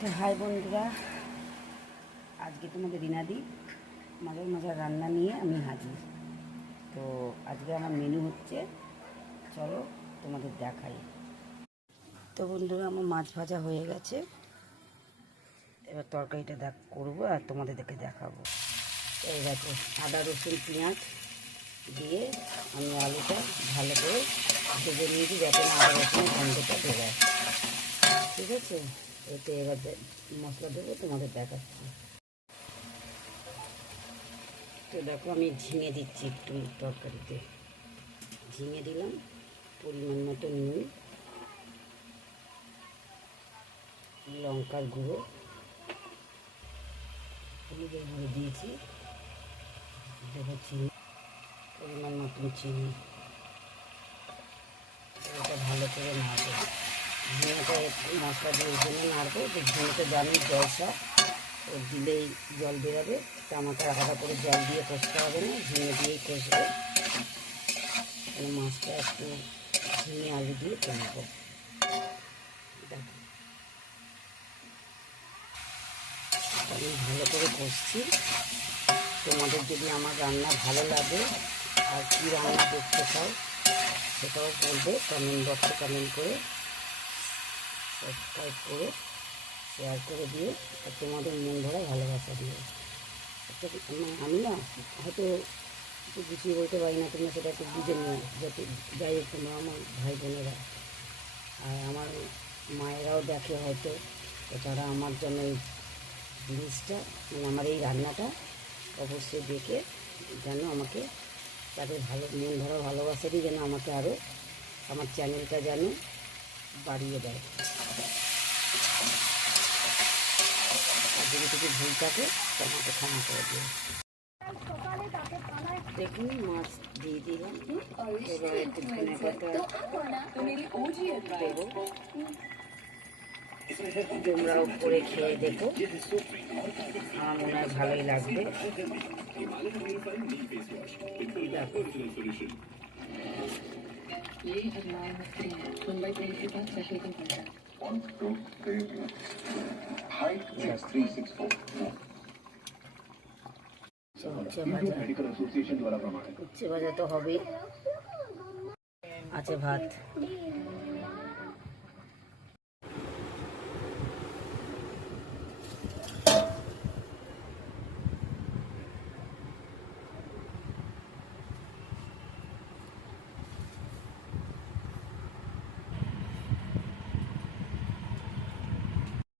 তো হাই বন্ধুরা, আজকে তোমাদের রিনাদি মাঝে মাঝে রান্না নিয়ে আমি হাজির। তো আজকে আমার মেনু হচ্ছে, চলো তোমাদের দেখাই। তো বন্ধুরা, আমার মাছ ভাজা হয়ে গেছে, এবার তরকারিটা করবো আর তোমাদেরকে দেখাবো। এই দেখো, আদা রসুন পেঁয়াজ দিয়ে আমি আলুটা ভালো করে ভেজে নিয়েছি, যাতে না আদা রসুনের গন্ধটা বেরোয়। ঠিক আছে, এতে এবার মশলা দেবো, তোমাদের দেখাচ্ছি। তো দেখো, আমি ঝিঙে দিচ্ছি একটু তরকারিতে, ঝিঙে দিলাম, পরিমাণ মতো নুন, লঙ্কার গুঁড়ো, হলুদের গুঁড়ো দিয়েছি, দেখো চিনি, পরিমাণ মতন চিনি। এটা ভালো করে নাড়বো। ঝিঙেটা একটু মশলা দিয়ে জন্য নাড়বো, যে ঝিঙেটা জানি জলসা, ও দিলেই জল বেরোবে, তা আমাকে আলাদা করে জল দিয়ে কষতে হবে না, ঝিঙে দিয়েই কষবে। মাছটা একটু ঝিঙে আলু দিয়ে কমবো। দেখো, আমি ভালো করে কষছি। তোমাদের যদি আমার রান্না ভালো লাগে আর কী রান্না দেখতে চাও সেটাও বলবে, কমেন্ট বক্সে কমেন্ট করে, সাবস্ক্রাইব করে, শেয়ার করে দিও, আর তোমাদের মন ভরা ভালোবাসা দিও। আমি না হয়তো একটু গুছিয়ে বলতে পারি না, তোমরা সেটা একটু বুঝে নিও, যাতে যাই হোক তোমরা আমার ভাই বোনেরা আর আমার মায়েরাও দেখে হয়তো, তো তারা আমার জন্য এই জিনিসটা, মানে আমার এই রান্নাটা অবশ্যই দেখে যেন আমাকে, তাদের ভালো মন ভরা ভালোবাসা দিয়ে যেন আমাকে আরও আমার চ্যানেলটা যেন বাড়িয়ে দেয়। আর যদি কিছু ভুল থাকে তো আমাকে ক্ষমা করে দিও। দেখুন, মাছ দিয়ে দিলাম, এবার একটু ধনে পাতা দেবো, তোমরাও করে খেয়ে দেখো, আমার মনে হয় ভালোই লাগবে। উচ্ছে ভাজা তো হবেই, আছে ভাত।